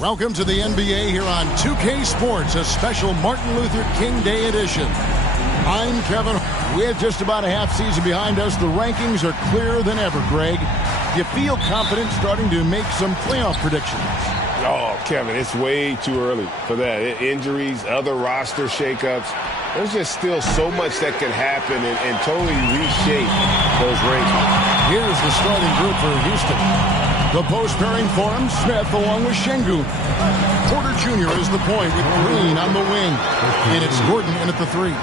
Welcome to the NBA here on 2K Sports, a special Martin Luther King Day edition. I'm Kevin. With just about a half season behind us, the rankings are clearer than ever, Greg. You feel confident starting to make some playoff predictions? Oh, Kevin, it's way too early for that. Injuries, other roster shakeups. There's just still so much that can happen and totally reshape those rankings. Here's the starting group for Houston. The post pairing for him, Smith along with Şengün. Porter Jr. is the point with Green on the wing. And it's Gordon in at the 3.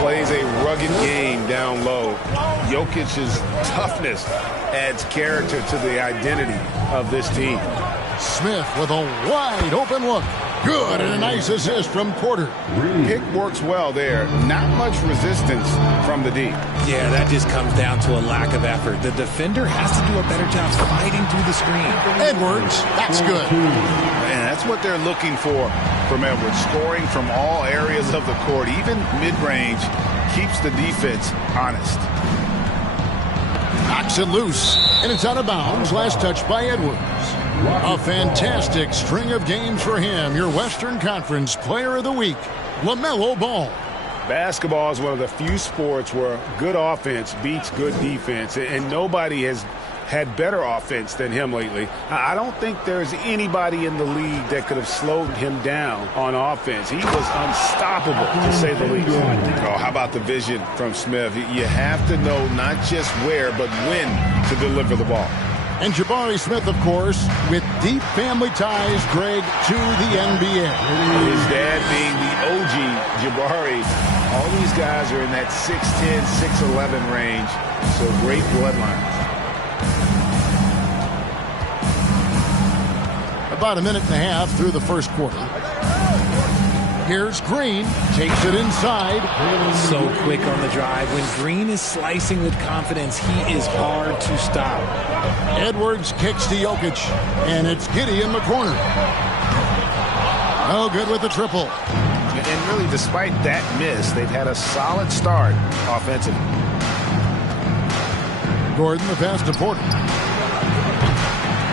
Plays a rugged game down low. Jokic's toughness adds character to the identity of this team. Smith with a wide open look. Good, and a nice assist from Porter. Pick works well there. Not much resistance from the D. Yeah, that just comes down to a lack of effort. The defender has to do a better job fighting through the screen. Edwards, that's good. Man, that's what they're looking for from Edwards. Scoring from all areas of the court, even mid-range, keeps the defense honest. Knocks it loose, and it's out of bounds. Last touch by Edwards. A fantastic string of games for him. Your Western Conference Player of the Week, LaMelo Ball. Basketball is one of the few sports where good offense beats good defense, and nobody has had better offense than him lately. I don't think there's anybody in the league that could have slowed him down on offense. He was unstoppable, to say the least. Oh, how about the vision from Smith? You have to know not just where, but when to deliver the ball. And Jabari Smith, of course, with deep family ties, Greg, to the NBA. His dad being the OG Jabari. All these guys are in that 6'10", 6'11 range, so great bloodlines. About a minute and a half through the first quarter. Here's Green, takes it inside. So quick on the drive. When Green is slicing with confidence, he is hard to stop. Edwards kicks to Jokic, and it's Giddey in the corner. No good with the triple. And really, despite that miss, they've had a solid start offensively. Gordon, the pass to Porter.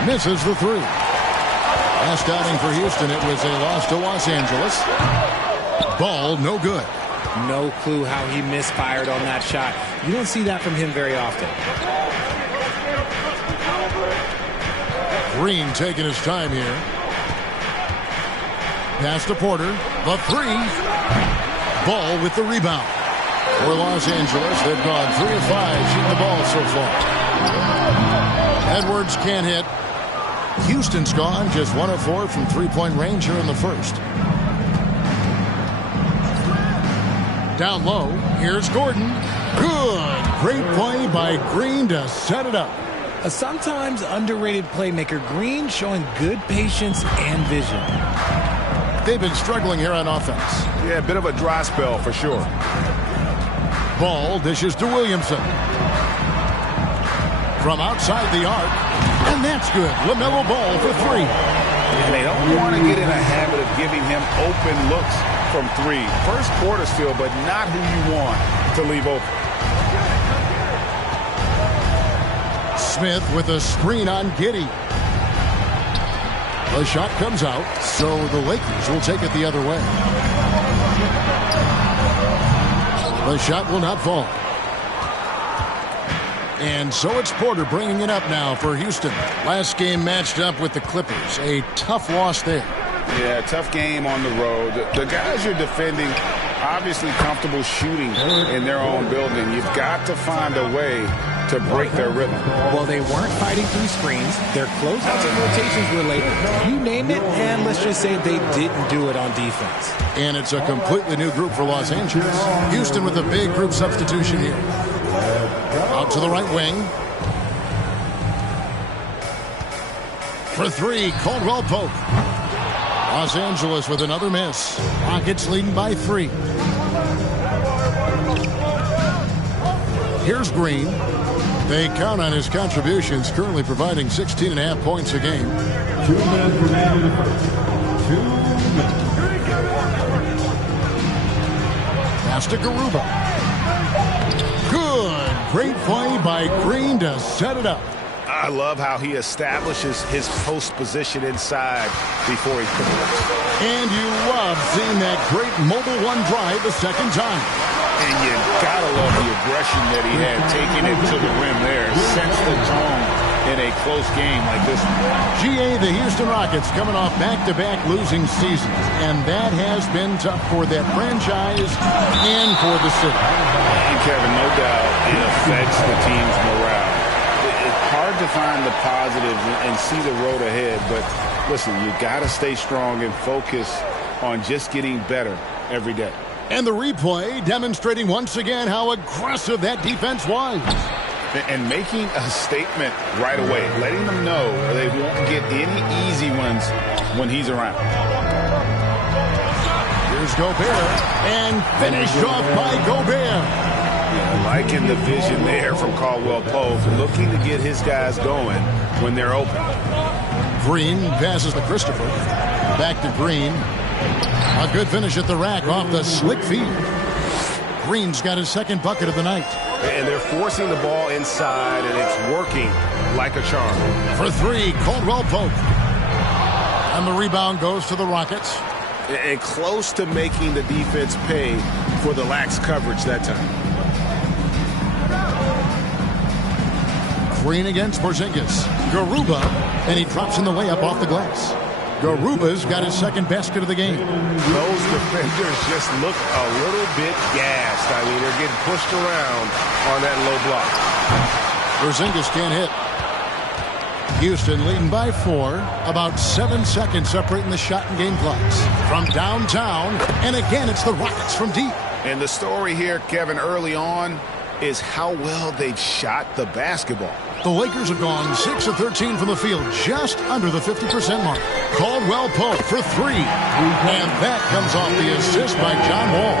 Misses the 3. Last outing for Houston, it was a loss to Los Angeles. Ball, no good. No clue how he misfired on that shot. You don't see that from him very often. Green taking his time here. Pass to Porter. The 3. Ball with the rebound. For Los Angeles, they've gone 3 of 5 shooting the ball so far. Edwards can't hit. Houston's gone just 1 of 4 from three-point range here in the first. Down low, here's Gordon. Good. Great play by Green to set it up. A sometimes underrated playmaker, Green showing good patience and vision. They've been struggling here on offense. Yeah, a bit of a dry spell for sure. Ball dishes to Williamson. From outside the arc, and that's good. LaMelo Ball for 3. And they don't want to get in a habit of giving him open looks from 3. First quarter still, but not who you want to leave open. Smith with a screen on Giddey. The shot comes out, so the Lakers will take it the other way. The shot will not fall. And so it's Porter bringing it up now for Houston. Last game matched up with the Clippers. A tough loss there. Yeah, tough game on the road. The guys you're defending, obviously comfortable shooting in their own building. You've got to find a way to break their rhythm. Well, they weren't fighting through screens. Their closeouts and rotations were late. You name it, and let's just say they didn't do it on defense. And it's a completely new group for Los Angeles. Houston with a big group substitution here. Out to the right wing. For 3, Caldwell Pope. Los Angeles with another miss. Rockets leading by 3. Here's Green. They count on his contributions, currently providing 16.5 points a game. 2 minutes remaining in the first. 2 minutes. Pass to Garuba. Good. Great play by Green to set it up. I love how he establishes his post position inside before he converts. And you love seeing that great mobile one drive the second time. And you gotta love the aggression that he had taking it to the rim there. Sense the tone in a close game like this one. GA, the Houston Rockets coming off back-to-back losing seasons, and that has been tough for that franchise and for the city. And Kevin, no doubt it affects the team's morale. It's hard to find the positives and see the road ahead, but listen, you gotta stay strong and focus on just getting better every day. And the replay demonstrating once again how aggressive that defense was. And making a statement right away, letting them know they won't get any easy ones when he's around. Here's Gobert, and finished off by Gobert. Yeah, liking the vision there from Caldwell Pope, looking to get his guys going when they're open. Green passes to Christopher. Back to Green. A good finish at the rack off the slick feed. Green's got his second bucket of the night. And they're forcing the ball inside, and it's working like a charm. For three, Caldwell Pope. And the rebound goes to the Rockets. And close to making the defense pay for the lax coverage that time. Green against Porzingis. Garuba, and he drops in the layup off the glass. Garuba's got his second basket of the game. Those defenders just look a little bit gassed. I mean, they're getting pushed around on that low block. Porzingis can't hit. Houston leading by 4. About 7 seconds separating the shot and game clocks. From downtown, and again, it's the Rockets from deep. And the story here, Kevin, early on is how well they've shot the basketball. The Lakers have gone 6 of 13 from the field, just under the 50% mark. Caldwell Pope for 3. And that comes off the assist by John Wall.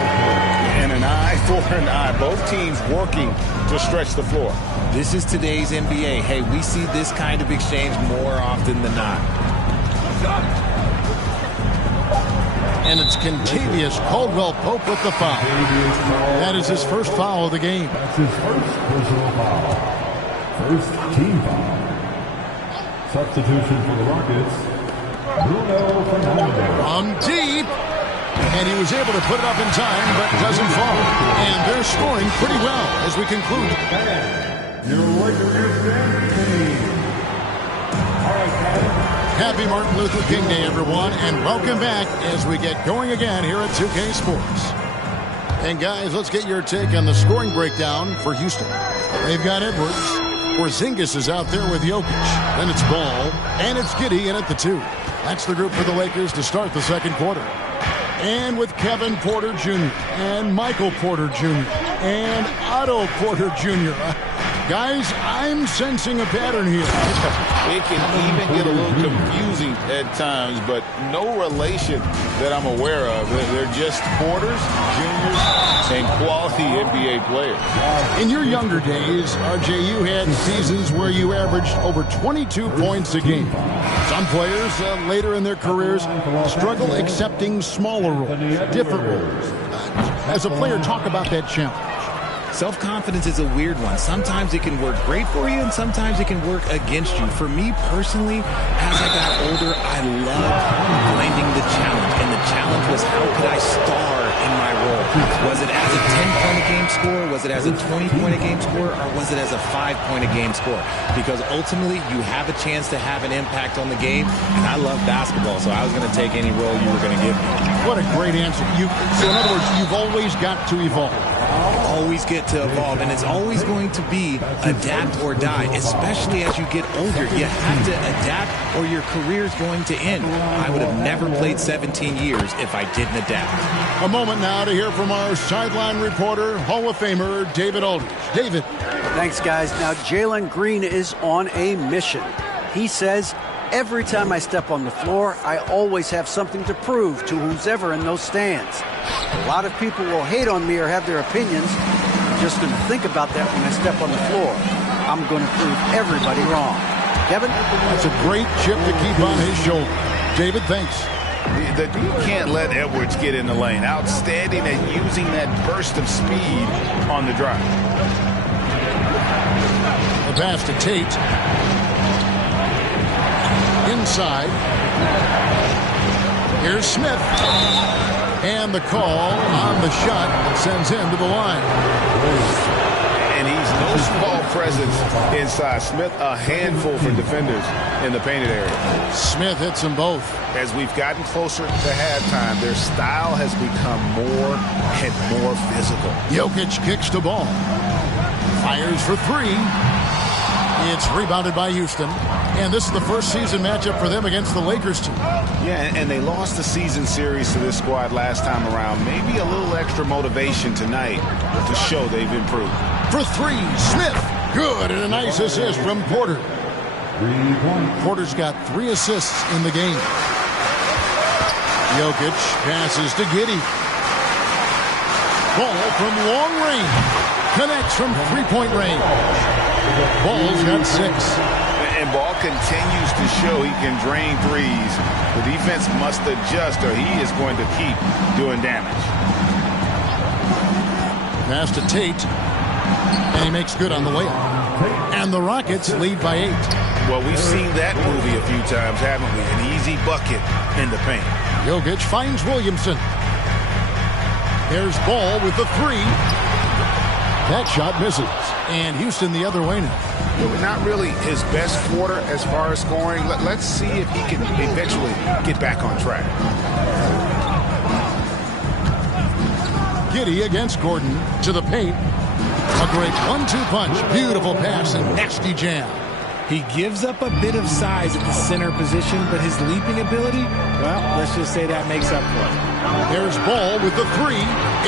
And an eye for an eye. Both teams working to stretch the floor. This is today's NBA. Hey, we see this kind of exchange more often than not. And it's Kentavious Caldwell Pope with the foul. That is his first foul of the game. That's his first personal foul. First team foul. Substitution for the Rockets, Bruno Fernando. On deep. And he was able to put it up in time, but doesn't fall. And they're scoring pretty well as we conclude. Your Lakers team. All right, guys. Happy Martin Luther King Day, everyone, and welcome back as we get going again here at 2K Sports. And guys, let's get your take on the scoring breakdown for Houston. They've got Edwards. Porzingis is out there with Jokic. Then it's Ball, and it's Giddey in at the 2. That's the group for the Lakers to start the second quarter. And with Kevin Porter Jr. and Michael Porter Jr. and Otto Porter Jr. Guys, I'm sensing a pattern here. It can even get a little confusing at times, but no relation that I'm aware of. They're just Porters, Juniors, and quality NBA players. In your younger days, RJ, you had seasons where you averaged over 22 points a game. Some players later in their careers struggle accepting smaller roles, different roles. As a player, talk about that challenge. Self-confidence is a weird one. Sometimes it can work great for you, and sometimes it can work against you. For me personally, as I got older, I loved finding the challenge. And the challenge was, how could I star in my role? Was it as a 10-point-a-game score? Was it as a 20-point-a-game score? Or was it as a 5-point-a-game score? Because ultimately, you have a chance to have an impact on the game. And I love basketball, so I was going to take any role you were going to give me. What a great answer. So in other words, you've always got to evolve. Always get to evolve, and it's always going to be adapt or die, especially as you get older. You have to adapt or your career is going to end. I would have never played 17 years if I didn't adapt. A moment now to hear from our sideline reporter, Hall of Famer David Aldridge. David. Thanks, guys. Now, Jalen Green is on a mission. He says, every time I step on the floor, I always have something to prove to who's ever in those stands. A lot of people will hate on me or have their opinions. I'm just going to think about that when I step on the floor. I'm going to prove everybody wrong. Kevin? That's a great chip to keep on his shoulder. David, thanks. You can't let Edwards get in the lane. Outstanding at using that burst of speed on the drive. A pass to Tate. inside. Here's Smith. And the call on the shot sends him to the line. And he's no small presence inside. Smith, a handful for defenders in the painted area. Smith hits them both. As we've gotten closer to halftime, their style has become more and more physical. Jokic kicks the ball. Fires for three. It's rebounded by Houston. And this is the first season matchup for them against the Lakers team. Yeah, and they lost the season series to this squad last time around. Maybe a little extra motivation tonight to show they've improved. For three, Smith. Good, and a nice assist from Porter. Porter's got 3 assists in the game. Jokic passes to Giddey. Ball from long range. Connects from three-point range. Ball's got 6. And Ball continues to show he can drain threes. The defense must adjust or he is going to keep doing damage. Pass to Tate. And he makes good on the layup. And the Rockets lead by 8. Well, we've seen that movie a few times, haven't we? An easy bucket in the paint. Jokic finds Williamson. There's Ball with the 3. That shot misses. And Houston the other way now. Not really his best quarter as far as scoring. Let's see if he can eventually get back on track. Giddey against Gordon to the paint. A great 1-2 punch. Beautiful pass and nasty jam. He gives up a bit of size at the center position, but his leaping ability, well, let's just say that makes up for it. There's Ball with the 3.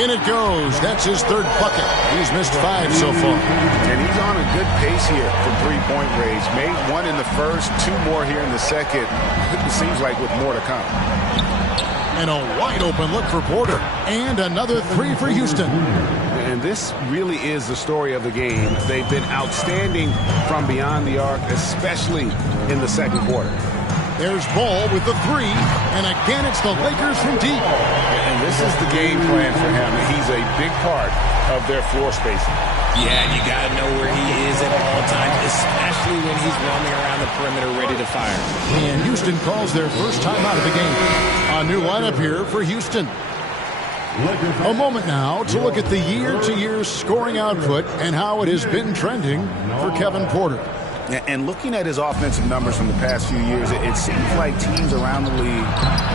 In it goes. That's his 3rd bucket. He's missed 5 so far. And he's on a good pace here from three-point range. Made 1 in the first, 2 more here in the second. It seems like with more to come. And a wide open look for Porter. And another 3 for Houston. And this really is the story of the game. They've been outstanding from beyond the arc, especially in the second quarter. There's Ball with the 3. And again, it's the Lakers from deep. And this is the game plan for him. He's a big part of their floor spacing. Yeah, and you got to know where he is at all times, especially when he's roaming around the perimeter ready to fire. And Houston calls their first time out of the game. A new lineup here for Houston. A moment now to look at the year-to-year scoring output and how it has been trending for Kevin Porter. And looking at his offensive numbers from the past few years, it seems like teams around the league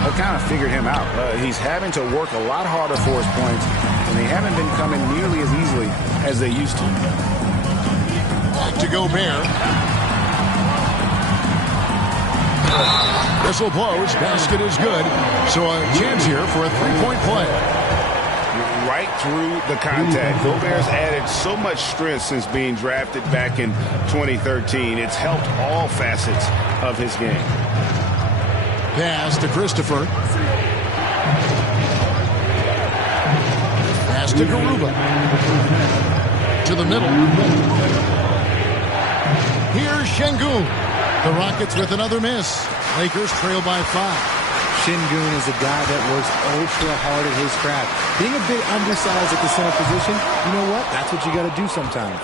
have kind of figured him out. He's having to work a lot harder for his points, and they haven't been coming nearly as easily as they used to. Back to Gobert. Whistle blows. Basket is good. So a chance here for a three-point play. Right through the contact. Gobert's added so much strength since being drafted back in 2013. It's helped all facets of his game. Pass to Christopher. Pass to Garuba. To the middle. Here's Şengün. The Rockets with another miss. Lakers trail by 5. Şengün is a guy that works ultra hard at his craft. Being a bit undersized at the center position, you know what? That's what you got to do sometimes.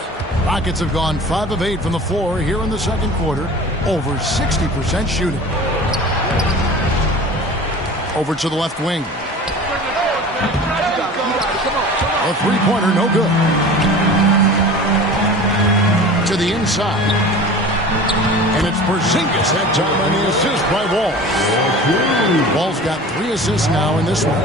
Rockets have gone 5 of 8 from the floor here in the second quarter. Over 60% shooting. Over to the left wing. A three-pointer, no good. To the inside. And it's Porzingis that time on the assist by Wall. Wall's got 3 assists now in this one.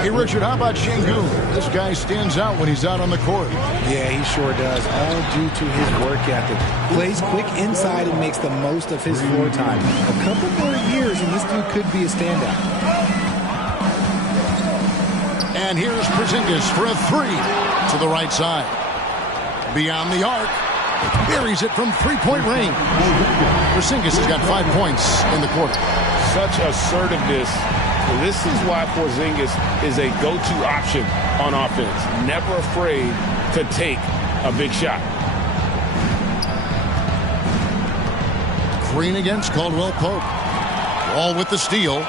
Hey, Richard, how about Şengün? This guy stands out when he's out on the court. Yeah, he sure does, all due to his work ethic. Plays quick inside and makes the most of his floor time. A couple more years and this dude could be a standout. And here's Porzingis for a 3 to the right side. Beyond the arc. Buries it from three-point range. Porzingis has got 5 points in the quarter. Such assertiveness. This is why Porzingis is a go-to option on offense. Never afraid to take a big shot. Green against Caldwell Pope. Wall with the steal.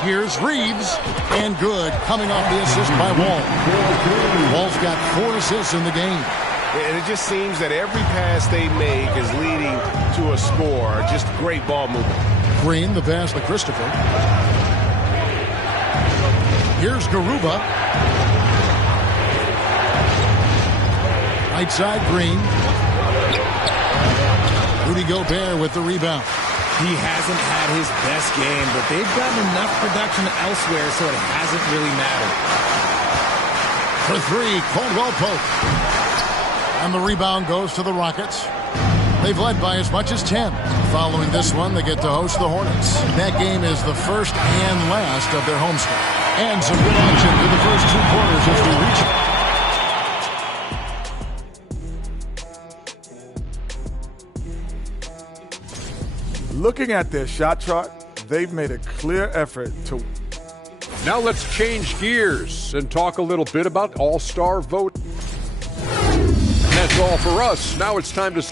Here's Reeves. And good. Coming off the assist by Wall. Wall's got 4 assists in the game. And it just seems that every pass they make is leading to a score. Just great ball movement. Green, the pass to Christopher. Here's Garuba. Right side, Green. Rudy Gobert with the rebound. He hasn't had his best game, but they've gotten enough production elsewhere, so it hasn't really mattered. For three, Caldwell Pope. And the rebound goes to the Rockets. They've led by as much as 10. Following this one, they get to host the Hornets. That game is the first and last of their homestand. And some good action for the first 2 quarters as we reach it. Looking at their shot chart, they've made a clear effort to. Now let's change gears and talk a little bit about All-Star vote. And that's all for us. Now it's time to...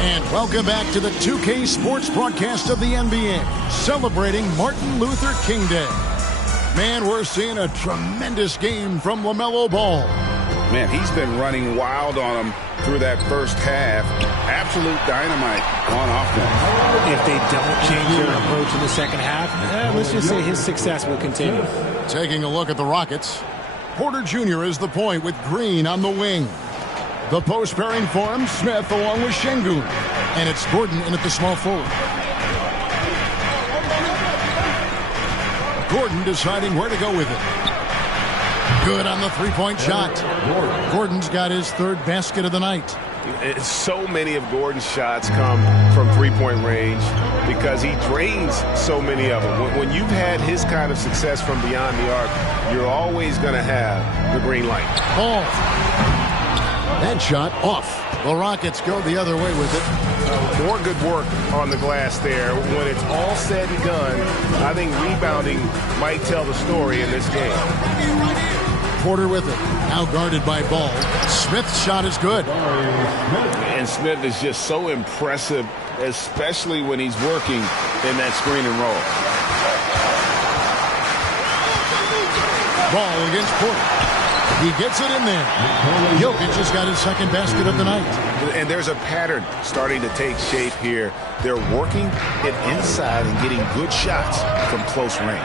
And welcome back to the 2K Sports broadcast of the NBA, celebrating Martin Luther King Day. Man, we're seeing a tremendous game from LaMelo Ball. Man, he's been running wild on him through that first half. Absolute dynamite on offense. If they don't change their approach in the second half, let's just say his success will continue. Taking a look at the Rockets. Porter Jr. is the point with Green on the wing. The post pairing for him, Smith along with Şengün. And it's Gordon in at the small forward. Gordon deciding where to go with it. Good on the three-point shot. Gordon's got his 3rd basket of the night. So many of Gordon's shots come from three-point range because he drains so many of them. When you've had his kind of success from beyond the arc, you're always going to have the green light. Ball. That shot off. The Rockets go the other way with it. More good work on the glass there. When it's all said and done, I think rebounding might tell the story in this game. Porter with it. Now guarded by Ball. Smith's shot is good. And Smith is just so impressive, especially when he's working in that screen and roll. Ball against Porter. He gets it in there. Jokic has got his 2nd basket of the night. And there's a pattern starting to take shape here. They're working it inside and getting good shots from close range.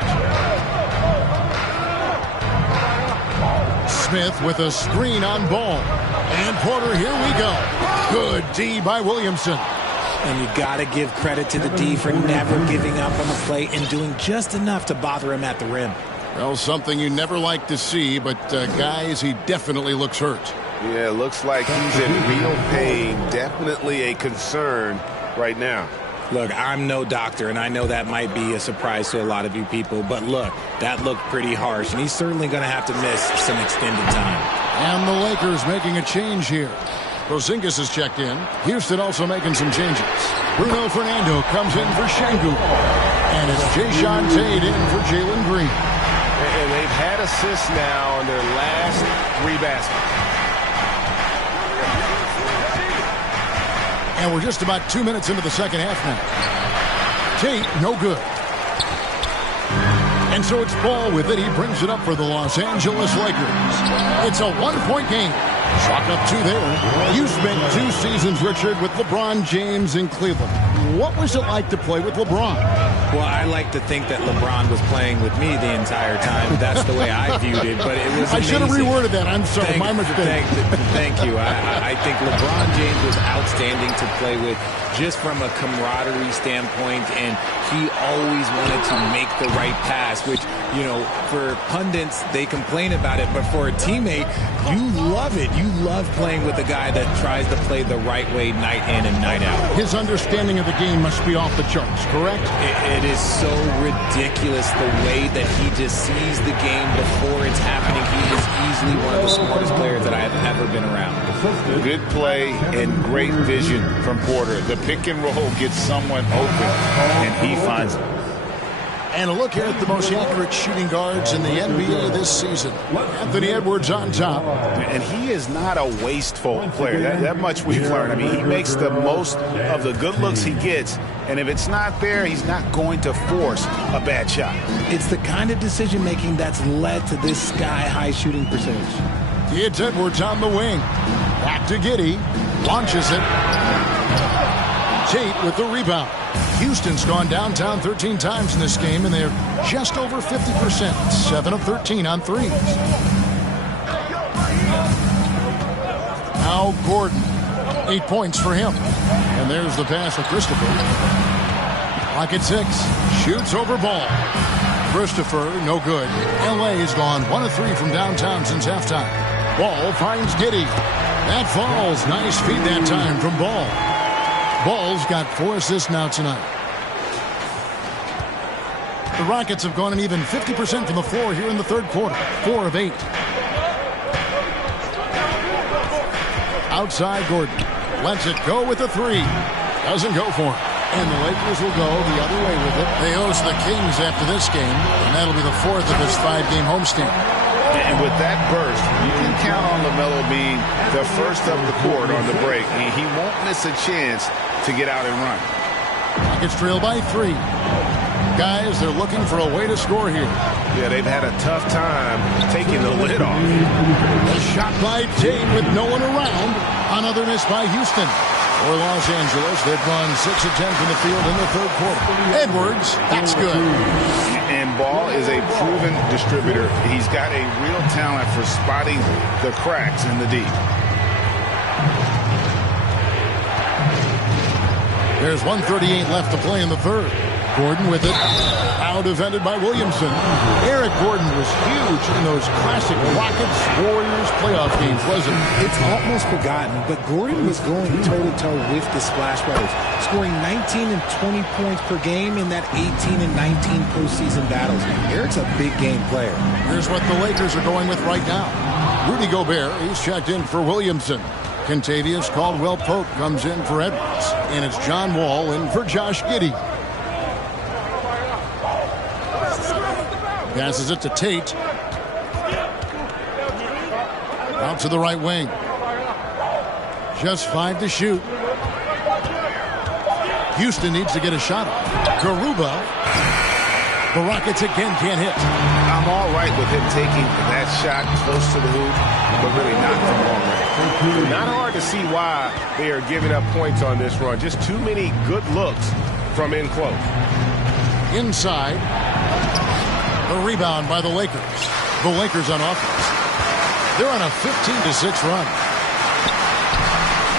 Smith with a screen on Ball. And Porter, here we go. Good D by Williamson. And you got to give credit to the D for never giving up on the play and doing just enough to bother him at the rim. Well, something you never like to see, but guys, he definitely looks hurt. Yeah, looks like he's in real pain. Definitely a concern right now. Look, I'm no doctor, and I know that might be a surprise to a lot of you people, but look, that looked pretty harsh, and he's certainly going to have to miss some extended time. And the Lakers making a change here. Porzingis has checked in. Houston also making some changes. Bruno Fernando comes in for Şengün. And it's Jae'Sean Tate in for Jalen Green. And they've had assists now on their last 3 baskets. And we're just about 2 minutes into the second half now. Tate, no good. And so it's Ball with it. He brings it up for the Los Angeles Lakers. It's a 1-point game. Chalk up 2 there. You spent 2 seasons, Richard, with LeBron James in Cleveland. What was it like to play with LeBron? Well, I like to think that LeBron was playing with me the entire time. That's the way I viewed it, but it was amazing. I should have reworded that. I'm sorry. My mistake. Thank you. I think LeBron James was outstanding to play with just from a camaraderie standpoint, and he always wanted to make the right pass, which, you know, for pundits, they complain about it, but for a teammate, you love it. You love playing with a guy that tries to play the right way night in and night out. His understanding of the game must be off the charts, correct? It is so ridiculous the way that he just sees the game before it's happening. He is easily one of the smartest players that I have ever been around. Good play and great vision from Porter. The pick and roll gets someone open, and he finds it. And a look here at the most accurate shooting guards in the NBA this season. Anthony Edwards on top. And he is not a wasteful player. That much we've learned. I mean, he makes the most of the good looks he gets. And if it's not there, he's not going to force a bad shot. It's the kind of decision-making that's led to this sky-high shooting percentage. It's Edwards on the wing. Back to Giddey. Launches it. Tate with the rebound. Houston's gone downtown 13 times in this game, and they're just over 50%. 7 of 13 on threes. Now Gordon. 8 points for him. And there's the pass for Christopher. Clock at 6. Shoots over Ball. Christopher, no good. LA's gone 1 of 3 from downtown since halftime. Ball finds Giddey. That falls. Nice feed that time from Ball. Ball's got 4 assists now tonight. The Rockets have gone an even 50% from the floor here in the third quarter. 4 of 8. Outside Gordon. Lets it go with a 3. Doesn't go for it. And the Lakers will go the other way with it. They host the Kings after this game, and that'll be the 4th of this 5-game homestand. And with that burst, you can count on LaMelo being the first of the court on the break. He won't miss a chance to get out and run. Rockets trail by 3. Guys, they're looking for a way to score here. Yeah, they've had a tough time taking the lid off. A shot by Tate with no one around. Another miss by Houston. For Los Angeles, they've gone 6 of 10 from the field in the third quarter. Edwards, that's good. And Ball is a proven distributor. He's got a real talent for spotting the cracks in the D. There's 1:38 left to play in the third. Gordon with it. Now defended by Williamson. Eric Gordon was huge in those classic Rockets-Warriors playoff games, wasn't he? It's almost forgotten, but Gordon was going toe-to-toe with the Splash Brothers, scoring 19 and 20 points per game in that 18 and 19 postseason battles. Eric's a big game player. Here's what the Lakers are going with right now. Rudy Gobert, he's checked in for Williamson. Kentavious Caldwell-Pope comes in for Edwards. And it's John Wall in for Josh Giddey. Passes it to Tate. Out to the right wing. Just 5 to shoot. Houston needs to get a shot off. Garuba. The Rockets again can't hit. I'm all right with him taking that shot close to the hoop, but really not from long range. Not hard to see why they are giving up points on this run. Just too many good looks from in close. Inside. The rebound by the Lakers. The Lakers on offense. They're on a 15-6 run.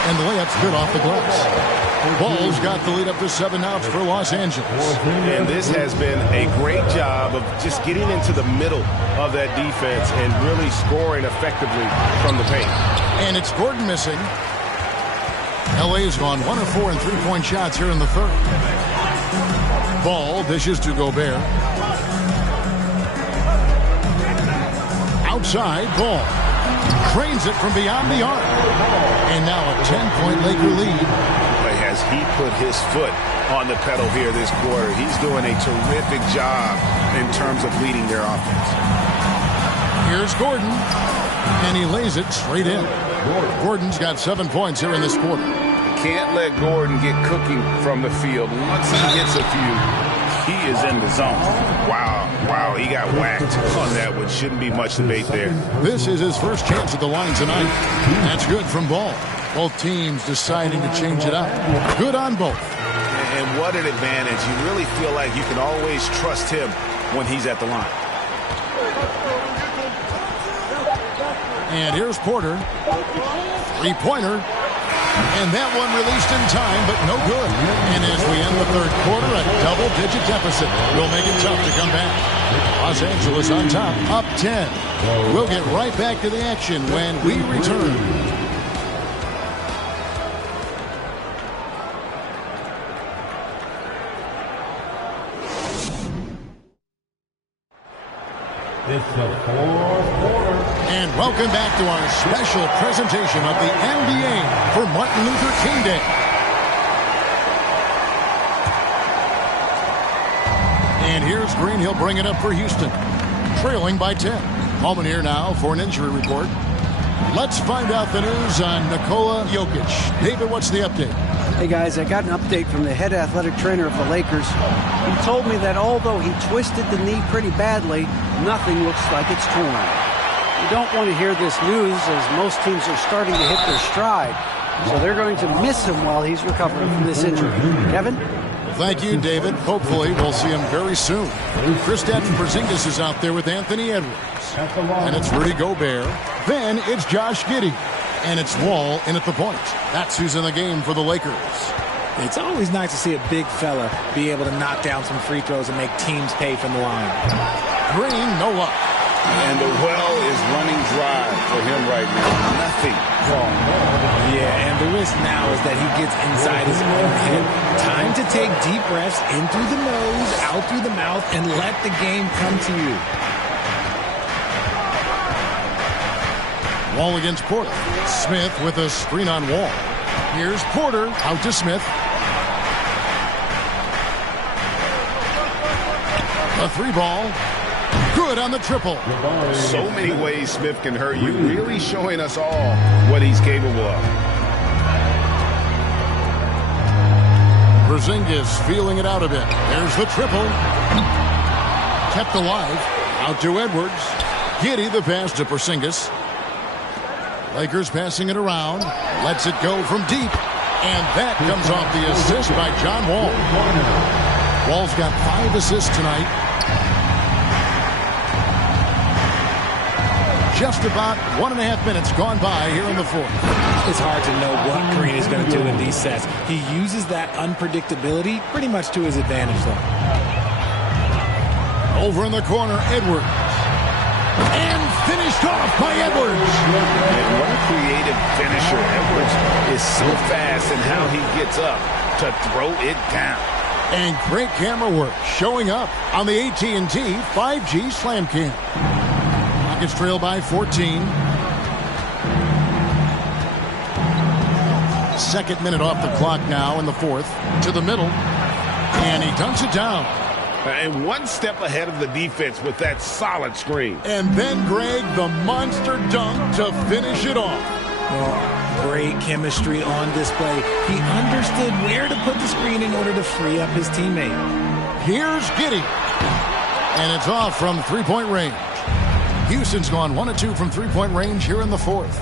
And the layup's good off the glass. Ball's got the lead up to 7 outs for Los Angeles. And this has been a great job of just getting into the middle of that defense and really scoring effectively from the paint. And it's Gordon missing. LA's gone 1 of 4 in 3-point shots here in the third. Ball dishes to Gobert. Outside, Ball trains it from beyond the arc. And now a 10-point Laker lead. As he put his foot on the pedal here this quarter, he's doing a terrific job in terms of leading their offense. Here's Gordon, and he lays it straight in. Gordon's got 7 points here in this quarter. Can't let Gordon get cooking from the field. Once he hits a few, he is in the zone. Wow, he got whacked on that one. Shouldn't be much debate there. This is his first chance at the line tonight. That's good from Ball. Both teams deciding to change it up. Good on both. And what an advantage. You really feel like you can always trust him when he's at the line. And here's Porter. 3-pointer. And that one released in time, but no good. And as we end the third quarter, a double-digit deficit will make it tough to come back. Los Angeles on top, up 10. We'll get right back to the action when we return. It's the fourth quarter. And welcome back to our special presentation of the NBA for Martin Luther King Day. And here's Green. He'll bring it up for Houston, trailing by 10. Moment here now for an injury report. Let's find out the news on Nikola Jokic. David, what's the update? Hey guys, I got an update from the head athletic trainer of the Lakers. He told me that although he twisted the knee pretty badly, nothing looks like it's torn. You don't want to hear this news, as most teams are starting to hit their stride. So they're going to miss him while he's recovering from this injury. Kevin? Thank you, David. Hopefully we'll see him very soon. Kristaps Porzingis is out there with Anthony Edwards. And it's Rudy Gobert. Then it's Josh Giddey. And it's Wall in at the point. That's who's in the game for the Lakers. It's always nice to see a big fella be able to knock down some free throws and make teams pay from the line. Green, no luck. And the well is running dry for him right now. Nothing. Yeah, and the risk now is that he gets inside his own head. Time to take deep breaths in through the nose, out through the mouth, and let the game come to you. Wall against Porter. Smith with a screen on Wall. Here's Porter out to Smith. A three ball. Good on the triple. So many ways Smith can hurt you, really showing us all what he's capable of. Porzingis feeling it out a bit. There's the triple. Kept alive. Out to Edwards. Giddey the pass to Porzingis. Lakers passing it around. Lets it go from deep. And that comes off the assist by John Wall. Wall's got 5 assists tonight. Just about 1.5 minutes gone by here in the fourth. It's hard to know what Green is going to do in these sets. He uses that unpredictability pretty much to his advantage, though. Over in the corner, Edwards. And finished off by Edwards. And what a creative finisher. Edwards is so fast in how he gets up to throw it down. And great camera work showing up on the AT&T 5G Slam Cam. Rockets trail by 14. Second minute off the clock now in the fourth. To the middle. And he dunks it down. And one step ahead of the defense with that solid screen. And then, Greg, the monster dunk to finish it off. Well, great chemistry on display. He understood where to put the screen in order to free up his teammate. Here's Giddey. And it's off from three-point range. Houston's gone 1 of 2 from three-point range here in the fourth.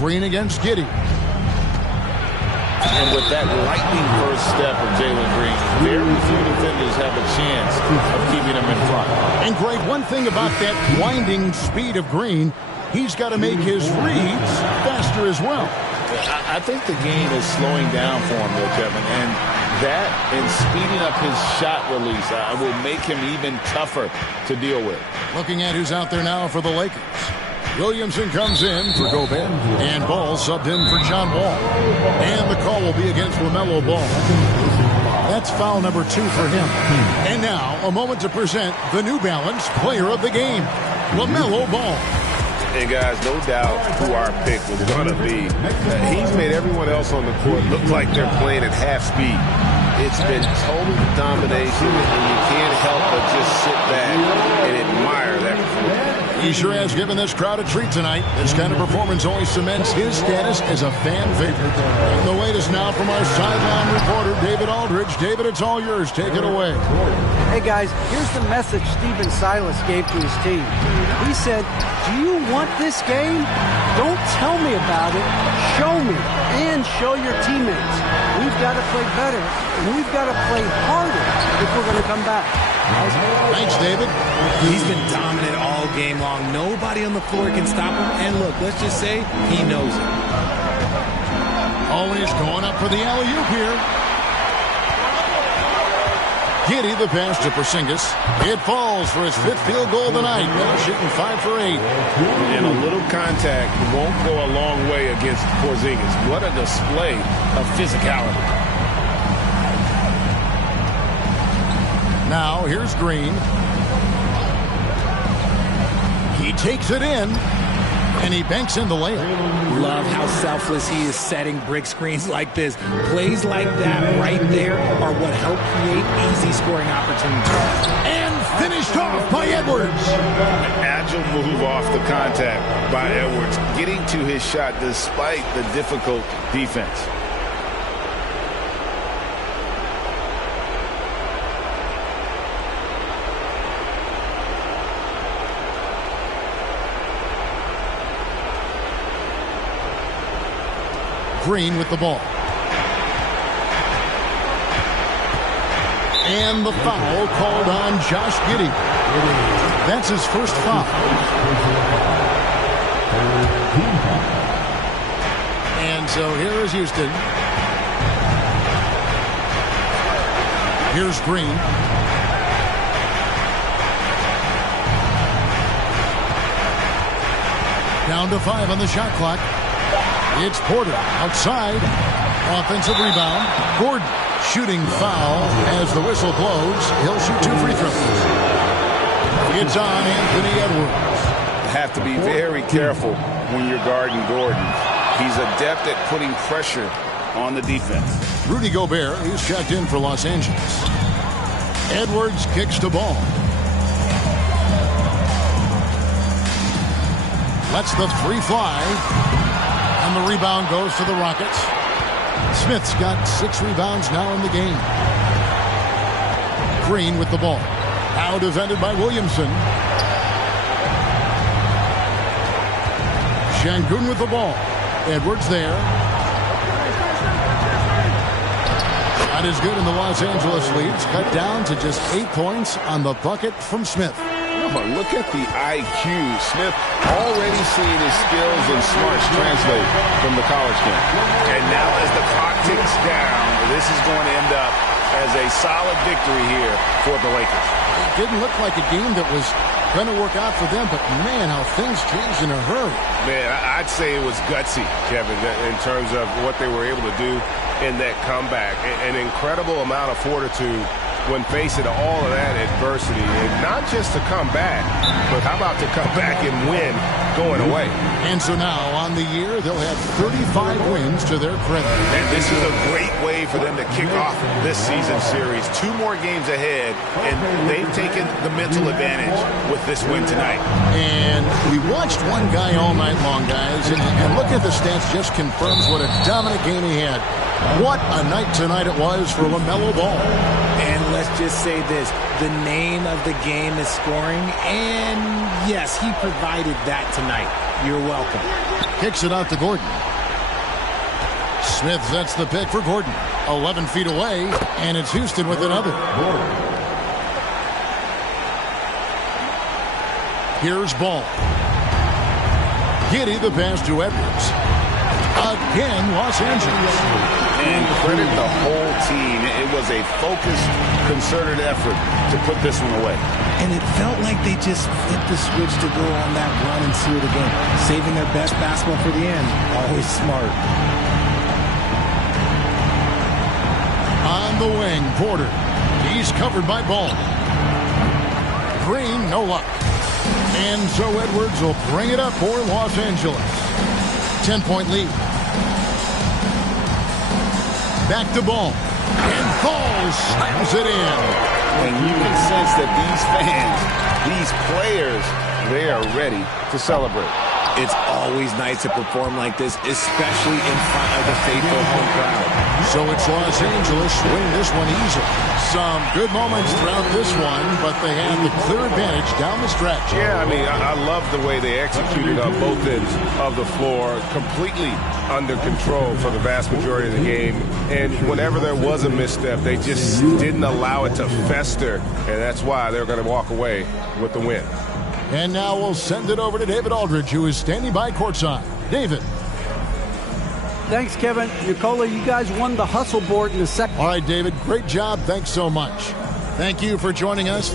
Green against Giddey. And with that lightning first step of Jalen Green, very few defenders have a chance of keeping him in front. And Greg, one thing about that blinding speed of Green, he's got to make his reads faster as well. I think the game is slowing down for him, though, Kevin. And that and speeding up his shot release will make him even tougher to deal with. Looking at who's out there now for the Lakers. Williamson comes in for Gobert, and Ball subbed in for John Wall. And the call will be against LaMelo Ball. That's foul number 2 for him. And now, a moment to present the New Balance Player of the Game, LaMelo Ball. And guys, no doubt who our pick was going to be. He's made everyone else on the court look like they're playing at half speed. It's been total domination, and you can't help but just sit back and admire that performance. He sure has given this crowd a treat tonight. This kind of performance always cements his status as a fan favorite. And the latest now from our sideline reporter, David Aldridge. David, it's all yours. Take it away. Hey, guys, here's the message Stephen Silas gave to his team. He said, do you want this game? Don't tell me about it. Show me and show your teammates. We've got to play better, and we've got to play harder if we're going to come back. Thanks, David. He's been dominant all game long. Nobody on the floor can stop him. And look, let's just say he knows it. Always going up for the alley-oop here. Giddey the pass to Porzingis. It falls for his 5th field goal tonight. Now shooting 5 for 8. And a little contact won't go a long way against Porzingis. What a display of physicality. Now here's Green. He takes it in. And he banks in the layup. Love how selfless he is setting brick screens like this. Plays like that right there are what help create easy scoring opportunities. And finished off by Edwards. An agile move off the contact by Edwards, getting to his shot despite the difficult defense. Green with the ball. And the foul called on Josh Giddey. That's his first foul. And so here is Houston. Here's Green. Down to 5 on the shot clock. It's Porter outside. Offensive rebound. Gordon shooting foul as the whistle blows. He'll shoot 2 free throws. It's on Anthony Edwards. Have to be very careful when you're guarding Gordon. He's adept at putting pressure on the defense. Rudy Gobert, he's checked in for Los Angeles. Edwards kicks the ball. Lets the 3 fly. And the rebound goes to the Rockets. Smith's got 6 rebounds now in the game. Green with the ball. Now defended by Williamson. Şengün with the ball. Edwards there. That is good, and the Los Angeles leads cut down to just 8 points on the bucket from Smith. Oh, look at the IQ. Smith already seeing his skills and smarts translate from the college game. And now as the clock ticks down, this is going to end up as a solid victory here for the Lakers. It didn't look like a game that was going to work out for them, but man, how things changed in a hurry. Man, I'd say it was gutsy, Kevin, in terms of what they were able to do in that comeback. An incredible amount of fortitude when facing all of that adversity. And not just to come back, but how about to come back and win going away? And so now, on the year, they'll have 35 wins to their credit. And this is a great way for them to kick off this season series. 2 more games ahead, and they've taken the mental advantage with this win tonight. And we watched one guy all night long, guys, and looking at the stats just confirms what a dominant game he had. What a night tonight it was for LaMelo Ball. And let's just say this, the name of the game is scoring, and yes, he provided that tonight. You're welcome. Kicks it out to Gordon. Smith sets the pick for Gordon. 11 feet away, and it's Houston with another. Here's Ball. Giddey the pass to Edwards. Again, Los Angeles. And credit the whole team. It was a focused, concerted effort to put this one away. And it felt like they just flipped the switch to go on that run and seal the game. Saving their best basketball for the end. Always smart. On the wing, Porter. He's covered by Ball. Green, no luck. And so Edwards will bring it up for Los Angeles. 10-point lead. Back to Ball. And Ball slams it in. And you can sense that these fans, these players, they are ready to celebrate. It's always nice to perform like this, especially in front of the faithful home crowd. So it's Los Angeles winning this one easily. Some good moments throughout this one, but they have the clear advantage down the stretch. Yeah, I mean, I love the way they executed on both ends of the floor, completely under control for the vast majority of the game. And whenever there was a misstep, they just didn't allow it to fester, and that's why they're going to walk away with the win. And now we'll send it over to David Aldridge, who is standing by courtside. David. Thanks, Kevin. Nicola, you guys won the hustle board in the second. All right, David, great job. Thanks so much. Thank you for joining us.